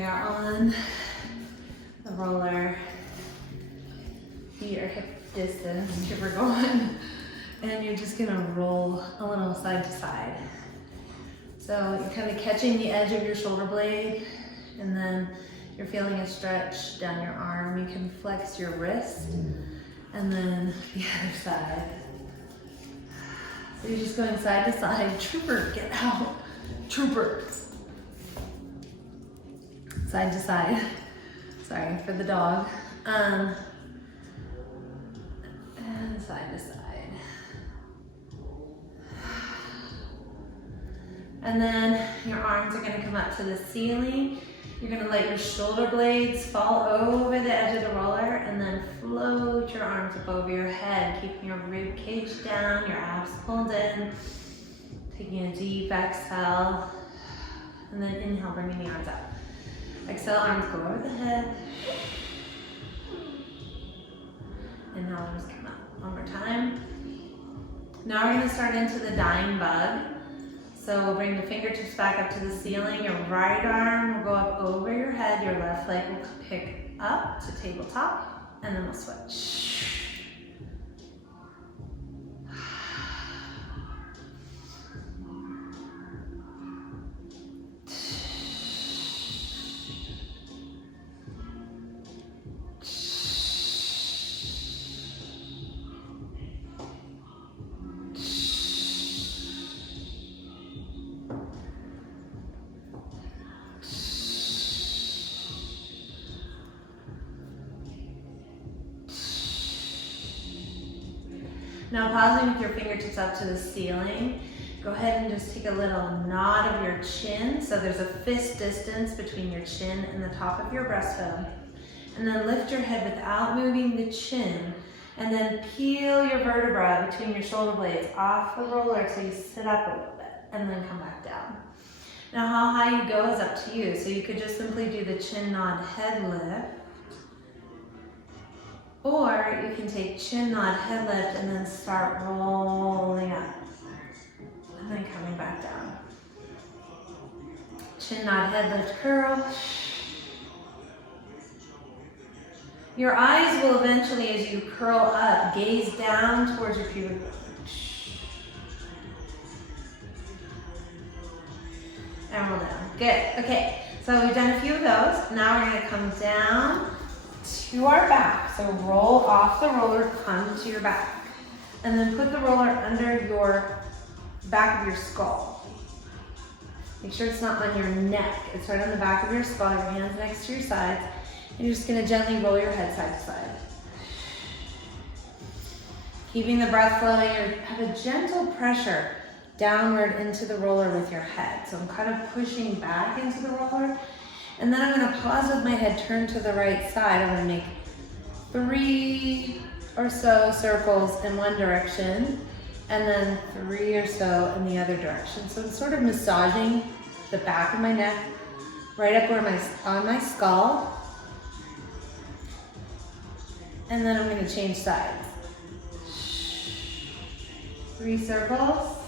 you're on the roller, your hip distance, keep her going, and you're just gonna roll a little side to side. So you're kind of catching the edge of your shoulder blade, and then you're feeling a stretch down your arm. You can flex your wrist, and then the other side. So you're just going side to side. Trooper, get out. Trooper. Side to side. Sorry for the dog. And side to side. And then your arms are gonna come up to the ceiling. You're gonna let your shoulder blades fall over the edge of the roller and then float your arms up over your head, keeping your rib cage down, your abs pulled in. Taking a deep exhale, and then inhale, bringing the arms up. Exhale, arms go over the head. Inhale, arms come up. One more time. Now we're gonna start into the dying bug. So we'll bring the fingertips back up to the ceiling. Your right arm will go up over your head. Your left leg will pick up to tabletop, and then we'll switch. Now pausing with your fingertips up to the ceiling, go ahead and just take a little nod of your chin. So there's a fist distance between your chin and the top of your breastbone. And then lift your head without moving the chin. And then peel your vertebra between your shoulder blades off the roller so you sit up a little bit and then come back down. Now how high you go is up to you. So you could just simply do the chin nod head lift. Or you can take chin nod, head lift, and then start rolling up. And then coming back down. Chin nod, head lift, curl. Your eyes will eventually, as you curl up, gaze down towards your pubic bone. And roll down. Good. Okay, so we've done a few of those. Now we're going to come down to our back. So roll off the roller, come to your back. And then put the roller under your back of your skull. Make sure it's not on your neck. It's right on the back of your skull, your hands next to your sides. And you're just gonna gently roll your head side to side. Keeping the breath flowing, and have a gentle pressure downward into the roller with your head. So I'm kind of pushing back into the roller. And then I'm gonna pause with my head turned to the right side. I'm gonna make 3 or so circles in one direction, and then 3 or so in the other direction. So I'm sort of massaging the back of my neck, right up where on my skull. And then I'm gonna change sides. 3 circles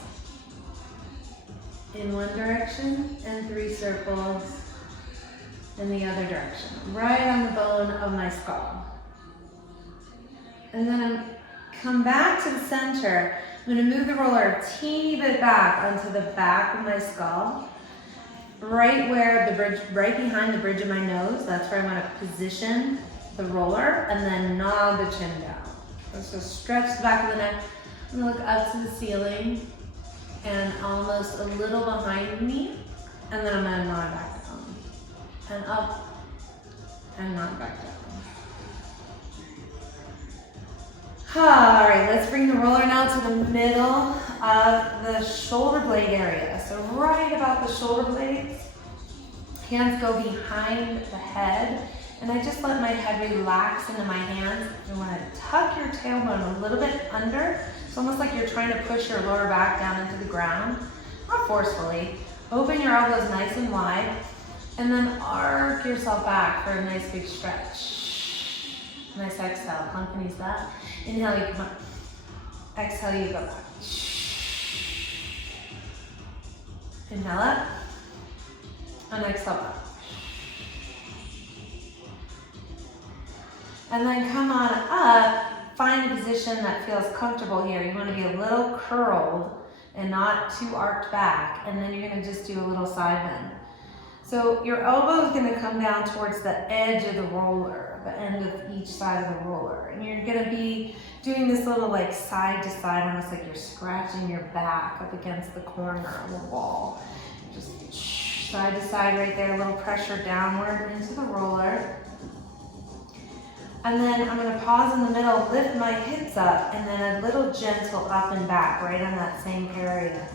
in one direction, and 3 circles in the other direction, right on the bone of my skull. And then I'm come back to the center. I'm gonna move the roller a teeny bit back onto the back of my skull, right where the bridge, right behind the bridge of my nose. That's where I'm gonna position the roller, and then nod the chin down. So stretch the back of the neck. I'm gonna look up to the ceiling and almost a little behind me, and then I'm gonna nod back down. And up, and nod back down. All right, let's bring the roller now to the middle of the shoulder blade area. So right about the shoulder blades, hands go behind the head, and I just let my head relax into my hands. You want to tuck your tailbone a little bit under. It's almost like you're trying to push your lower back down into the ground, not forcefully. Open your elbows nice and wide, and then arc yourself back for a nice big stretch. Nice exhale, accompanies that. Inhale, you come up. Exhale, you go back. Inhale up, and exhale up. And then come on up, find a position that feels comfortable here. You want to be a little curled and not too arched back. And then you're going to just do a little side bend. So your elbow is going to come down towards the edge of the roller, the end of each side of the roller. And you're going to be doing this little like side to side, almost like you're scratching your back up against the corner of the wall. Just side to side right there, a little pressure downward into the roller. And then I'm going to pause in the middle, lift my hips up, and then a little gentle up and back right on that same area.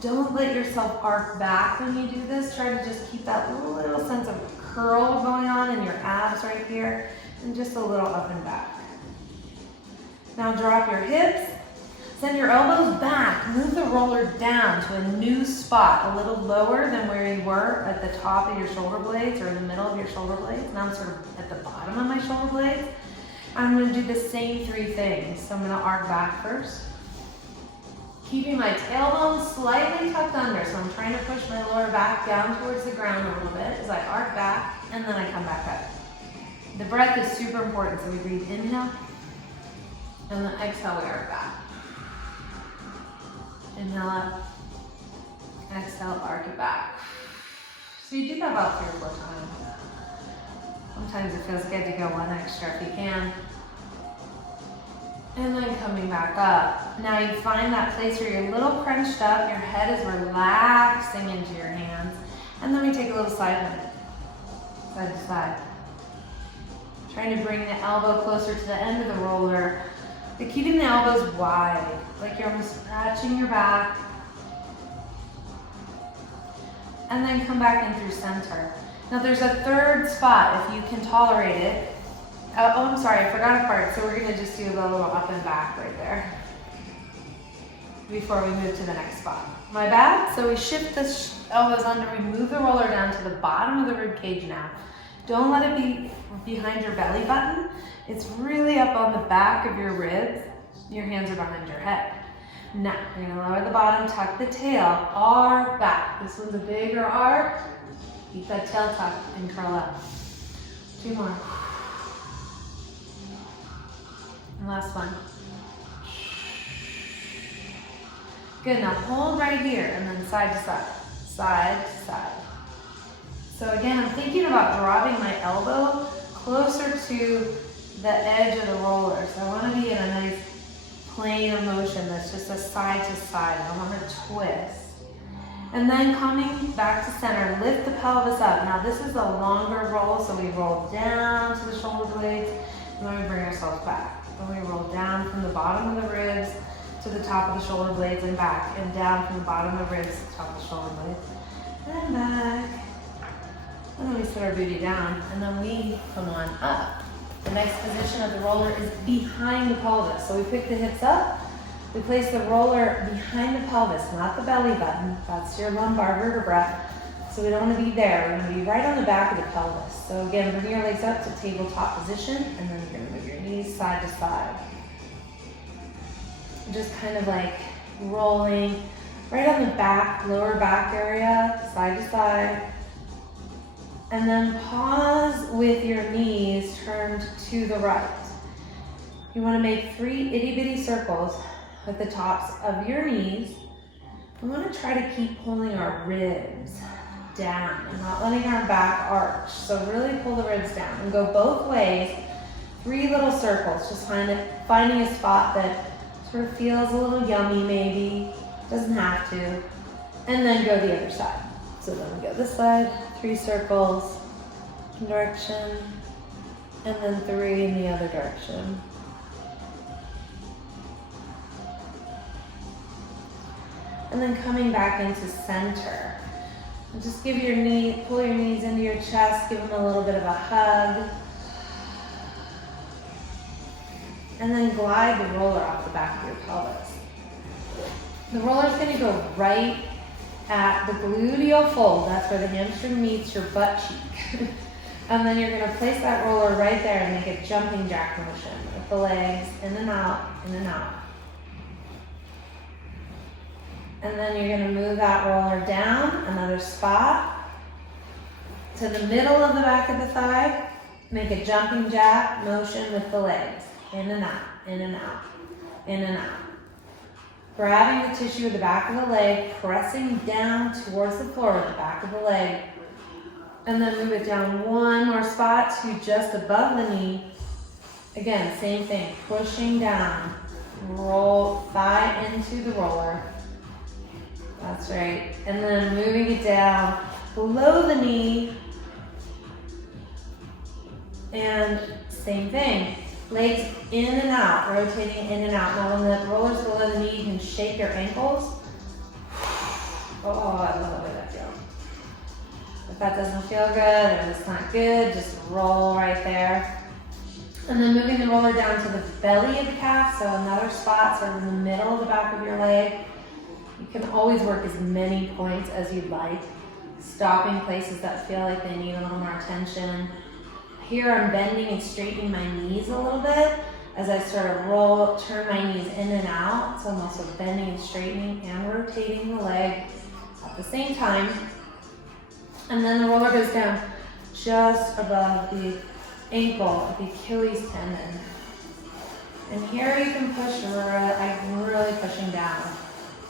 Don't let yourself arc back when you do this. Try to just keep that little sense of curl going on in your abs right here, and just a little up and back. Now drop your hips, send your elbows back, move the roller down to a new spot, a little lower than where you were at the top of your shoulder blades or in the middle of your shoulder blades. Now I'm sort of at the bottom of my shoulder blades. I'm going to do the same 3 things. So I'm going to arc back first, keeping my tailbone slightly tucked under. So I'm trying to push my lower back down towards the ground a little bit as I arc back, and then I come back up. The breath is super important. So we breathe inhale, and then exhale, we arc back. Inhale up, exhale, arc it back. So you do that about 3 or 4 times. Sometimes it feels good to go one extra if you can. And then coming back up. Now you find that place where you're a little crunched up, your head is relaxing into your hands, and then we take a little side bend, side to side. Trying to bring the elbow closer to the end of the roller, but keeping the elbows wide, like you're almost scratching your back. And then come back in through center. Now there's a 3rd spot if you can tolerate it. Oh, I'm sorry, I forgot a part. So we're gonna just do a little up and back right there before we move to the next spot. My bad. So we shift the elbows under, we move the roller down to the bottom of the rib cage now. Don't let it be behind your belly button. It's really up on the back of your ribs. Your hands are behind your head. Now, you're gonna lower the bottom, tuck the tail, arc back. This one's a bigger arc. Keep that tail tucked and curl up. 2 more. And last one. Good, now hold right here and then side to side, side to side. So again, I'm thinking about dropping my elbow closer to the edge of the roller. So I want to be in a nice plane of motion that's just a side to side. I don't want to twist. And then coming back to center, lift the pelvis up. Now this is a longer roll, so we roll down to the shoulder blades, and then we bring ourselves back. Then we roll down from the bottom of the ribs to the top of the shoulder blades and back, and down from the bottom of the ribs to the top of the shoulder blades, and back. And then we set our booty down, and then we come on up. The next position of the roller is behind the pelvis. So we pick the hips up, we place the roller behind the pelvis, not the belly button. That's your lumbar vertebra. So we don't want to be there. We're going to be right on the back of the pelvis. So again, bring your legs up to tabletop position, and then you're going to move your knees side to side. Just kind of like rolling right on the back, lower back area, side to side. And then pause with your knees turned to the right. You want to make 3 itty bitty circles with the tops of your knees. We want to try to keep pulling our ribs down and not letting our back arch. So really pull the ribs down and go both ways. 3 little circles, just finding a spot that sort of feels a little yummy maybe, doesn't have to. And then go the other side. So then we go this side, 3 circles, direction, and then 3 in the other direction. And then coming back into center. And just give your knee, pull your knees into your chest, give them a little bit of a hug. And then glide the roller off the back of your pelvis. The roller is going to go right at the gluteal fold. That's where the hamstring meets your butt cheek. And then you're going to place that roller right there and make a jumping jack motion with the legs in and out, in and out. And then you're going to move that roller down another spot to the middle of the back of the thigh. make a jumping jack motion with the legs. In and out, in and out, in and out. Grabbing the tissue of the back of the leg, pressing down towards the floor with the back of the leg. And then move it down one more spot to just above the knee. Again, same thing, pushing down. Roll thigh into the roller. That's right. And then moving it down below the knee. And same thing. Legs in and out, rotating in and out. Now when the roller's below the knee, you can shake your ankles. Oh, I love the way that feels. If that doesn't feel good or it's not good, just roll right there. And then moving the roller down to the belly of the calf, so another spot sort of in the middle of the back of your leg. You can always work as many points as you'd like, stopping places that feel like they need a little more attention. Here I'm bending and straightening my knees a little bit as I sort of roll, turn my knees in and out. So I'm also bending and straightening and rotating the leg at the same time. And then the roller goes down just above the ankle, the Achilles tendon. And here you can push, I'm really pushing down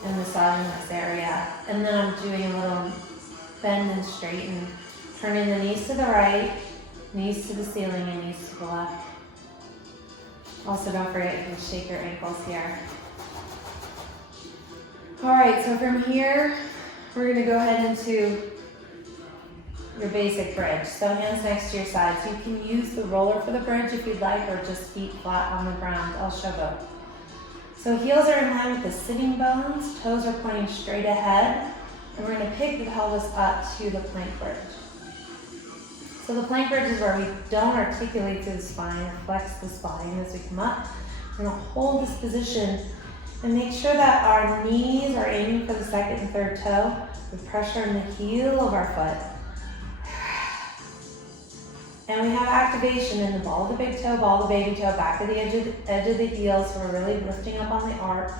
and massaging this area. And then I'm doing a little bend and straighten, turning the knees to the right, knees to the ceiling, and knees to the left. Also, don't forget you can shake your ankles here. All right, so from here, we're gonna go ahead into your basic bridge. So hands next to your sides. You can use the roller for the bridge if you'd like, or just feet flat on the ground. I'll show both. So heels are in line with the sitting bones, toes are pointing straight ahead, and we're gonna pick the pelvis up to the plank bridge. So the plank bridge is where we don't articulate through the spine or flex the spine as we come up. We're gonna hold this position and make sure that our knees are aiming for the second and third toe with pressure in the heel of our foot. And we have activation in the ball of the big toe, ball of the baby toe, back of the edge of the heel, so we're really lifting up on the arch.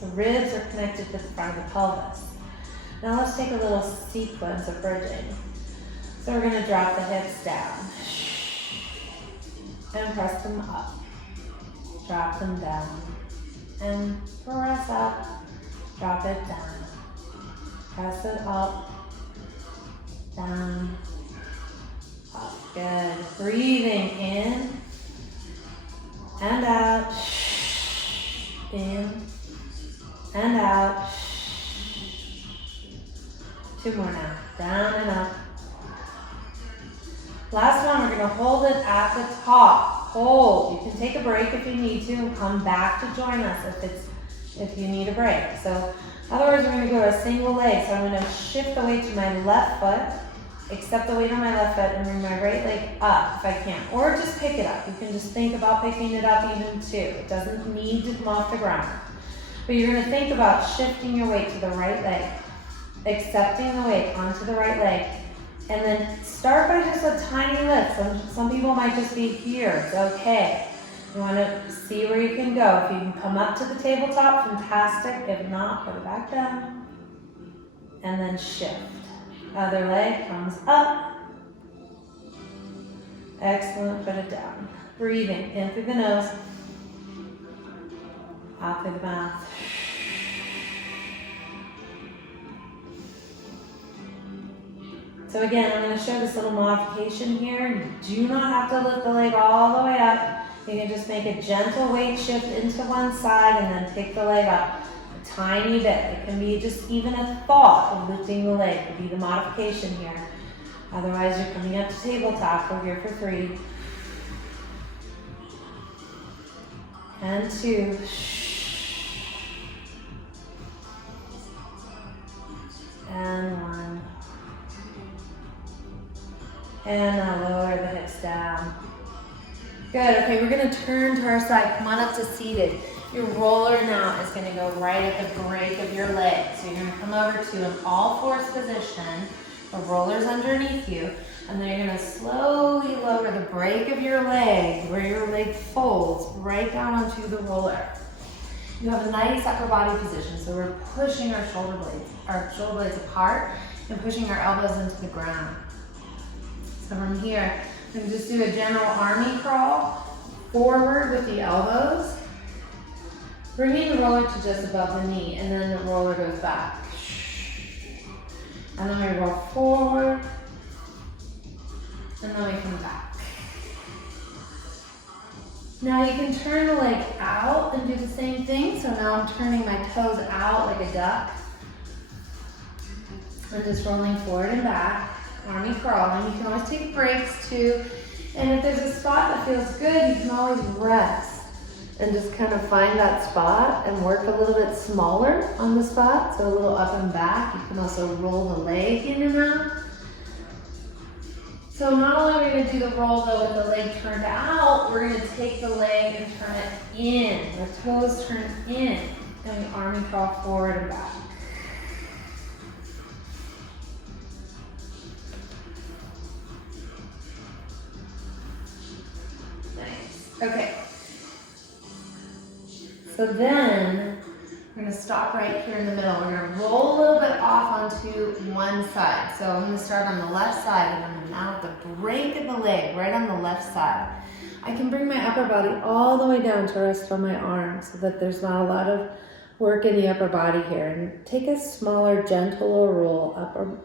The ribs are connected to the front of the pelvis. Now let's take a little sequence of bridging. So we're gonna drop the hips down and press them up. Drop them down and press up. Drop it down. Press it up, down, up. Good. Breathing in and out. In and out. 2 more now. Down and up. Last one, we're going to hold it at the top. Hold. You can take a break if you need to and come back to join us if you need a break. So otherwise, we're going to go to a single leg. So I'm going to shift the weight to my left foot, accept the weight on my left foot, and bring my right leg up if I can. Or just pick it up. You can just think about picking it up even too. It doesn't need to come off the ground. But you're going to think about shifting your weight to the right leg, accepting the weight onto the right leg, and then start by just a tiny lift. Some people might just be here. It's okay. You want to see where you can go. If you can come up to the tabletop, fantastic. If not, put it back down. And then shift. Other leg comes up. Excellent. Put it down. Breathing in through the nose, out through the mouth. So again, I'm going to show this little modification here. You do not have to lift the leg all the way up. You can just make a gentle weight shift into one side and then pick the leg up a tiny bit. It can be just even a thought of lifting the leg would be the modification here. Otherwise, you're coming up to tabletop. We're here for 3. And 2. And 1. And now lower the hips down. Good, okay, we're gonna turn to our side. Come on up to seated. Your roller now is gonna go right at the break of your leg. So you're gonna come over to an all-fours position. The roller's underneath you. And then you're gonna slowly lower the break of your leg, where your leg folds right down onto the roller. You have a nice upper body position, so we're pushing our shoulder blades apart and pushing our elbows into the ground. So from here, And just do a general army crawl forward with the elbows, bringing the roller to just above the knee, and then the roller goes back. And then we roll forward, and then we come back. Now you can turn the leg out and do the same thing. So now I'm turning my toes out like a duck. And just rolling forward and back, army crawling. You can always take breaks too. And if there's a spot that feels good, you can always rest and just kind of find that spot and work a little bit smaller on the spot. So a little up and back. You can also roll the leg in and out. So not only are we going to do the roll though with the leg turned out, we're going to take the leg and turn it in. The toes turn in. And we army crawl forward and back. Okay, so then we're gonna stop right here in the middle. We're gonna roll a little bit off onto one side. So I'm gonna start on the left side and I'm now at the break of the leg, right on the left side. I can bring my upper body all the way down to rest on my arms so that there's not a lot of work in the upper body here. And take a smaller, gentler roll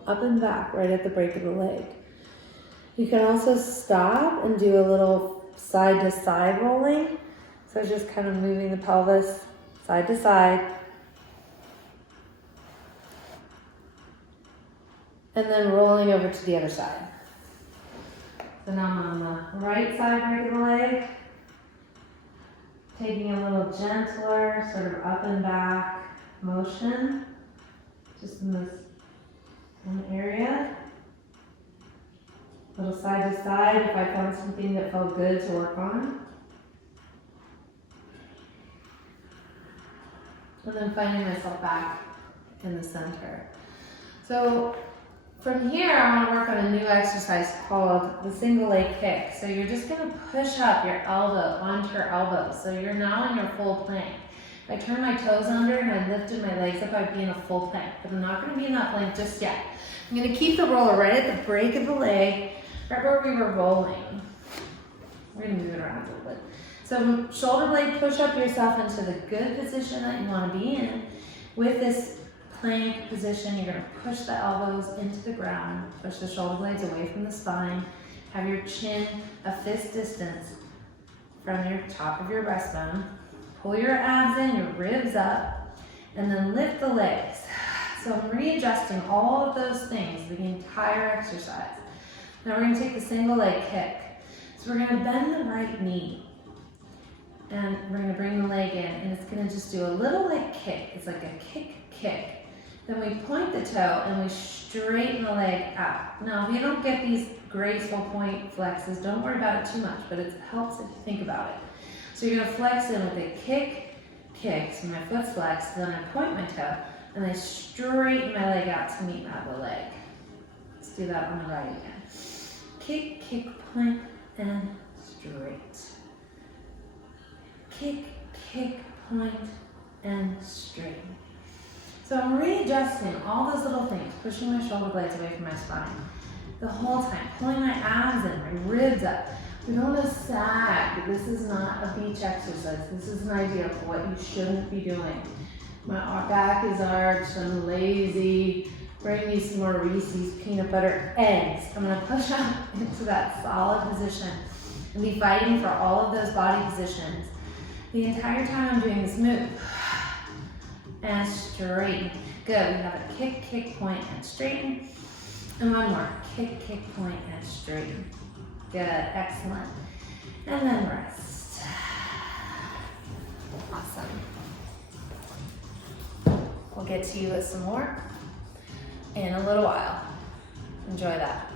up and back right at the break of the leg. You can also stop and do a little side to side rolling. So just kind of moving the pelvis side to side. And then rolling over to the other side. So now I'm on the right side break of the leg. Taking a little gentler, sort of up and back motion. Just in this one area. Little side to side if I found something that felt good to work on. And then finding myself back in the center. So from here, I want to work on a new exercise called the single leg kick. So you're just going to push up your elbow onto your elbow. So you're now in your full plank. If I turn my toes under and I lifted my legs up, I'd be in a full plank. But I'm not going to be in that plank just yet. I'm going to keep the roller right at the break of the leg. Right where we were rolling. We're going to move it around a little bit. So shoulder blade, push up yourself into the good position that you want to be in. With this plank position, you're going to push the elbows into the ground, push the shoulder blades away from the spine, have your chin a fist distance from your top of your breastbone. Pull your abs in, your ribs up, and then lift the legs. So I'm readjusting all of those things, the entire exercise. Now we're going to take the single leg kick. So we're going to bend the right knee. And we're going to bring the leg in. And it's going to just do a little leg kick. It's like a kick. Then we point the toe and we straighten the leg out. Now if you don't get these graceful point flexes, don't worry about it too much. But it helps if you think about it. So you're going to flex in with a kick. So my foot's flexed. Then I point my toe. And I straighten my leg out to meet my other leg. Let's do that on the right again. Kick, point, and straight. Kick, point, and straight. So I'm readjusting all those little things, pushing my shoulder blades away from my spine. The whole time, pulling my abs in, my ribs up. We don't want to sag. This is not a beach exercise. This is an idea of what you shouldn't be doing. My back is arched, I'm lazy. Bring me some more Reese's peanut butter eggs. I'm going to push up into that solid position and be fighting for all of those body positions the entire time I'm doing this move. And straighten. Good. We have a kick, point, and straighten. And one more. Kick, point, and straighten. Good. Excellent. And then rest. Awesome. We'll get to you with some more in a little while. Enjoy that.